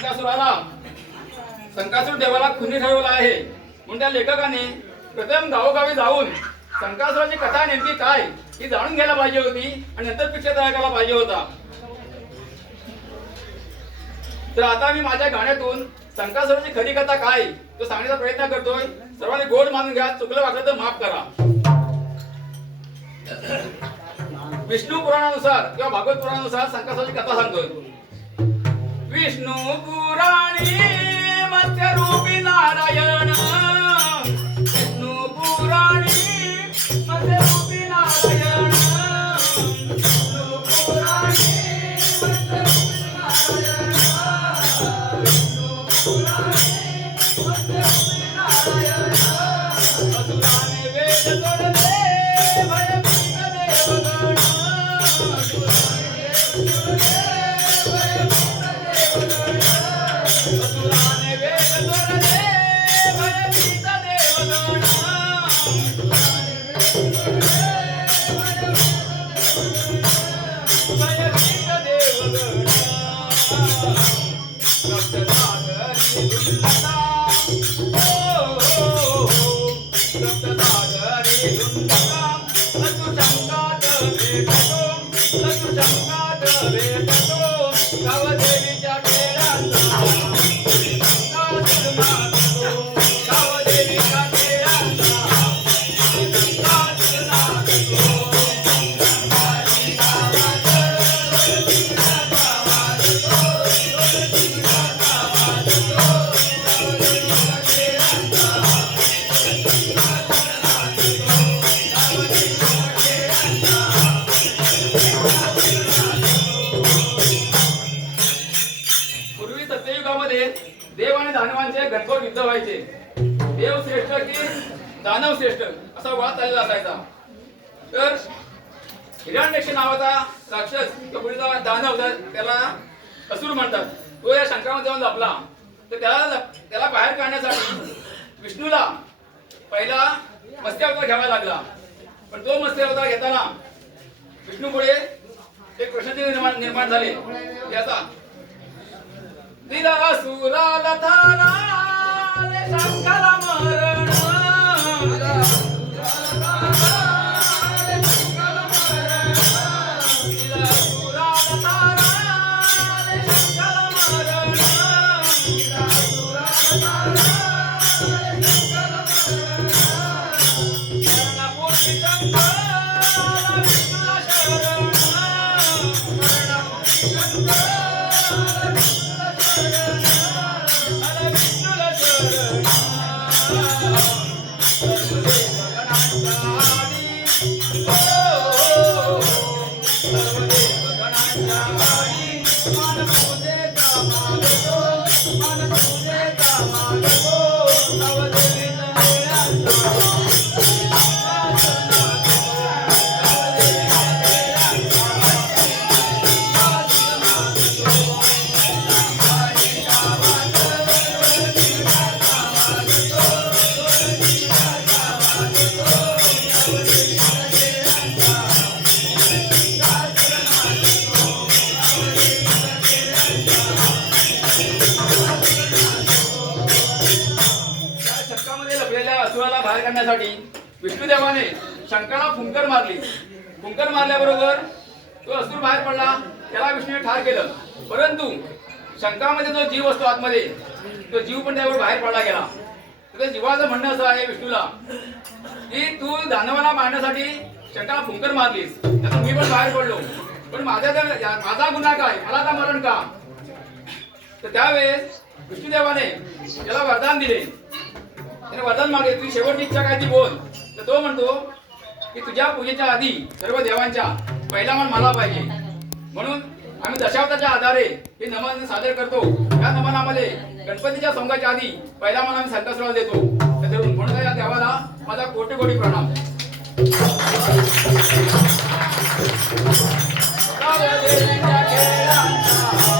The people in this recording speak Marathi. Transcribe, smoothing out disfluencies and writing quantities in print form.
संकासुराला संकासुर देवाला खुनी ठरवलं आहे. म्हणून त्या लेखकाने प्रथम गावोगावी जाऊन संकासुराची कथा नेमकी काय ही जाणून घ्यायला पाहिजे होती आणि नंतर पिक्चर तयार करायला पाहिजे होता. तर आता मी माझ्या गाण्यातून संकासुराची खरी कथा काय तो सांगण्याचा प्रयत्न करतोय. सर्वांनी गोड मानून घ्या, चुकलं वाटलं तर माफ करा. विष्णू पुराणानुसार किंवा भागवत पुराणानुसार संकासुराची कथा सांगतोय. विष्णू पुराणी मत्स्यरूपी नारायण, विष्णू पुराणी मत्स्यरूपी नारायण, विष्णू पुराणी मत्स्यरूपी नारायण, विष्णू पुराणी मत्स्यरूपी नारायण. असुराने वेद तोडले भयभीत देवगण, असुराने वेद तोडले असुराने वेद तोडले भयभीत देवगण, भयभीत देवगण. रक्तसागरी धुंडता, रक्तसागरी धुंडता, लघुशंकात भेटतो, लघुशंकात भेटतो, गावदेवीच्या खेळांचा गावदेवीच्या खेळांचा देव आणि दानवांचे घनघोर युद्ध व्हायचे. देव श्रेष्ठ की दानव श्रेष्ठ असा वाद चाललेला असायचा. तर हिरण्यक्ष नावाचा राक्षस पुढचा दानव त्याला असुर म्हणतात. तो या शंकामध्ये जाऊन लपला. तर त्याला बाहेर काढण्यासाठी विष्णूला पहिला मत्स्य अवतार घ्यावा लागला. पण तो मत्स्य अवतार घेताना विष्णूपुढे एक प्रश्न निर्माण झाले. याचा दिला असुराला थाराले शंकाला मरण, दिला असुराला थाराले शंकाला मरण, दिला असुराला थाराले शंकाला मरण. मरणापोटी शंकराला विष्णूला शरण, मरणापोटी शंकराला बाहेर काढण्यासाठी विष्णुदेवाने शंकाला फुंकर मारली. फुंकर मारल्याबरोबर तो असुर बाहेर पडला. त्याला विष्णूने ठार केलं. परंतु शंकामध्ये जो जीव असतो आतमध्ये तो जीव पण त्यावर बाहेर पडला गेला. तर जीवाचं म्हणणं असं आहे विष्णूला की तू दानवाला मारण्यासाठी शंकाला फुंकर मारलीस, त्यातून मी पण बाहेर पडलो. पण माझा गुन्हा काय, मला आता मरण का? तर त्यावेळेस विष्णुदेवाने त्याला वरदान दिले. त्याने वरदान मागले, तुझी शेवटची इच्छा काय ती बोल. तर तो म्हणतो की तुझ्या पूजेच्या आधी सर्व देवांच्या पहिला मान मला पाहिजे. म्हणून आम्ही दशावताच्या आधारे हे नमन सादर करतो. या नमनामध्ये गणपतीच्या सोंगाच्या आधी पहिला मान आम्ही संकासुराला देतो. म्हणून या देवाला माझा कोटी कोटी प्रणाम. गावदेवीच्या खेळांचा